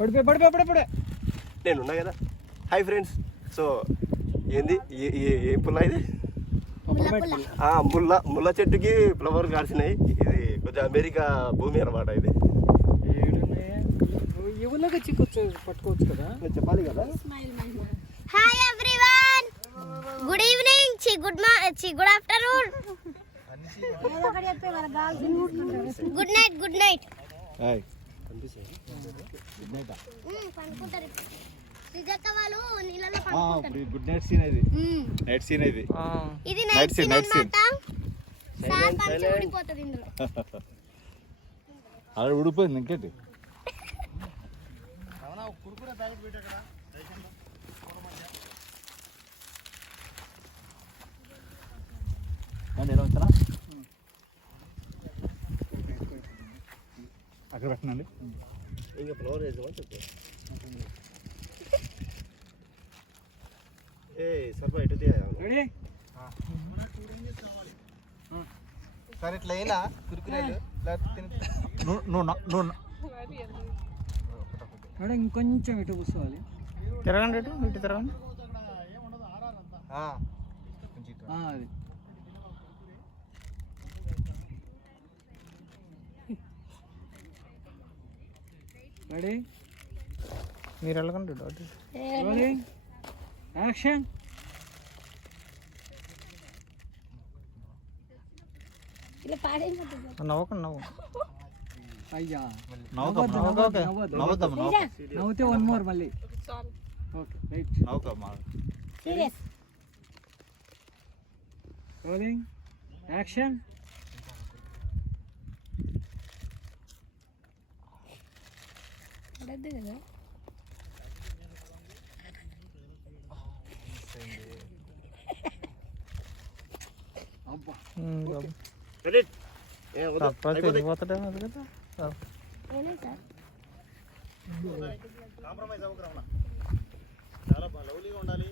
పడిపోయి నేను ఉన్నా కదా. Hi friends. సో ఏంది ఏ పుల్ల ఇది? ముళ్ళ చెట్టుకి ఫ్లవర్ కాల్సినాయి. ఇది కొంచెం అమెరికా భూమి అనమాట. ఇది ఎవరిలాగా చిక్కొచ్చు పట్టుకోవచ్చు కదా, చెప్పాలి కదా. Hi everyone, good evening, good afternoon, good night. Good night scene ఇది. నైట్ సీన్ ఇది. ఇది నైట్ సీన్ అలా ఊడిపోయింది ఇంకేంటి. అక్కడ పెట్టండి. ఇంకా ఫ్లవర్ వేసామని చెప్పు. సర్ప ఎటు సరే ఇట్లా అయినా కురుకురేలు మేడం ఇంకొంచెం ఇటు కూర్చోవాలి. తిరగండి, ఇటు తిరగండి. అది రెడీ, మీరు వెళ్ళకండి. Rolling action. నవ్వకండి, నవ్వు. అయ్యా నవ్వుతే వన్ మోర్ మళ్ళీ. Okay right. Rolling action. కదా అబ్బా కాంప్రమైజ్ అవ్వకరా. చాలా లవ్లీగా ఉండాలి.